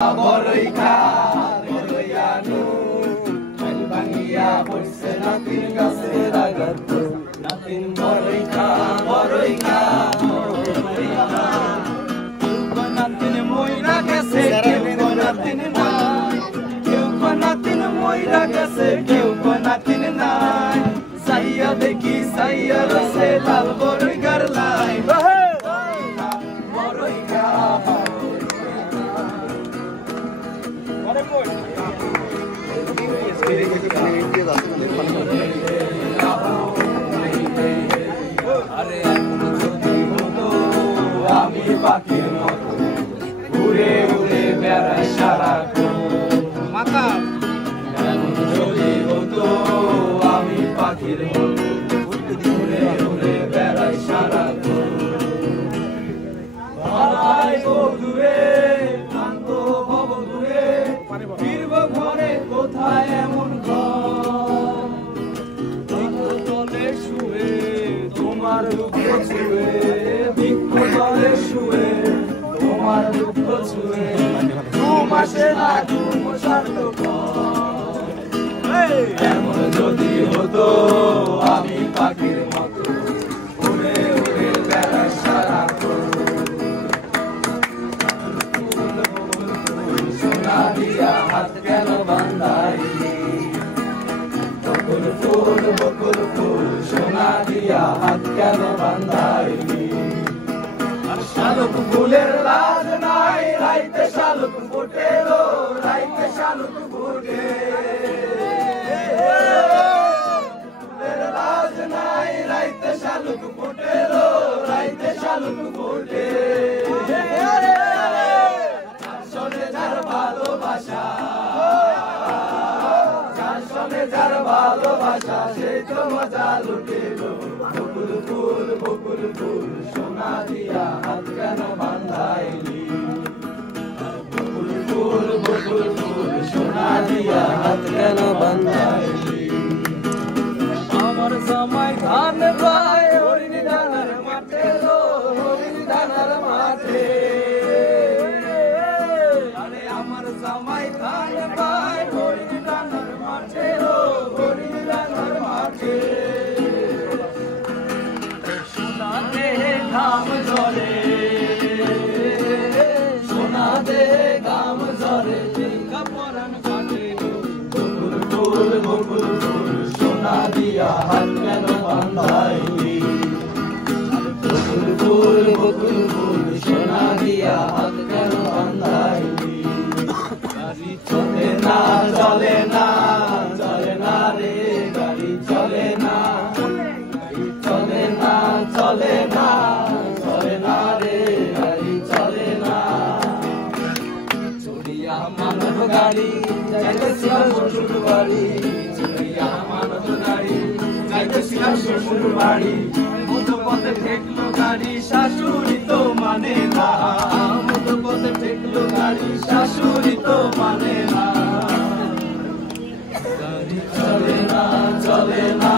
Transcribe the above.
বড়ই খা বড়ই আনু আইল ভাঙিয়া পড়ছে নাতিন গাছে রাগাত নাতিন বড়ই খা বড়ই খা নাতিন মইরা গেছে কেউ নাতিন নাই কেউ নাতিন মইরা গেছে কেউ নাতিন নাই সাইয়া দেখি সাইয়া রসে লাল বড়ই গারলাই বড়ই খা আমি পাখির মতো উড়ে উড়ে বেড়াই সারাক্ষণ মাথা এমন যদি হতো আমি পাখির মতো উড়ে উড়ে বেড়াই সারাক্ষণ ভাই বধুরে ক্লান্ত ভব দূরে ফিরব ঘরে কোথায় এমন ঘর তলে শুয়ে তোমার দুঃখ ছুঁয়ে বৃক্ষ তলে শুয়ে তোমার দুঃখ ছুঁয়ে মাসে না সার্থক এমন যদি হতো আমি পাখির মতো উড়ে উড়ে বেড়াই সারাক্ষণ সোনা দিয়া হাত কেন বান্ধাইলি বকুল ফুল সোনা দিয়া হাত কেন বান্ধাইলি শালুক ফুলের লাজ নাই রাইতে শালুক ফোটে রাইতে শালুক ফোটে ফুলের লাজ নাই রাইতে শালুক ফোটে রাইতে শালুক ফোটে শোনে যার ভালোবাসা যার ভালোবাসা সেই তো মজা লুটিল বকুল ফুল সোনা দিয়া হাত কেন বান্ধাইলি বকুল ফুল সোনা দিয়া হাত কেন বান্ধাইলি আমার জামাই ধান ভাই হরিণ ধানের মাঠে হরিণ ধানের মাঠে আরে আমার জামাই ধান ভাই হরিণ ধানের মাঠে হরিণ ধানের মাঠে সোনা দে ঘাম ঝরে সোনা দে ঘাম ঝরে কাপড়ান কাটে বকুল ফুল সোনা দিয়া হাত কেন বান্ধাইলি বকুল ফুল সোনা দিয়া হাত কেন বান্ধাইলি গাড়ি চলে না চলে না চলে না রে গাড়ি চলে না চলে না চলে না চলে না রে গাড়ি চলে না চুরিয়া মানব গাড়ি যাইতেছিলাম শ্বশুর বাড়ি চুরিয়া মানব গাড়ি যাইতেছিলাম শ্বশুর বাড়ি মতো পথে ঠেকলো গাড়ি শাশুড়ি তো মানে না মতো পথে ঠেকলো গাড়ি শাশুড়ি তো মানে না গাড়ি চলে না চলে না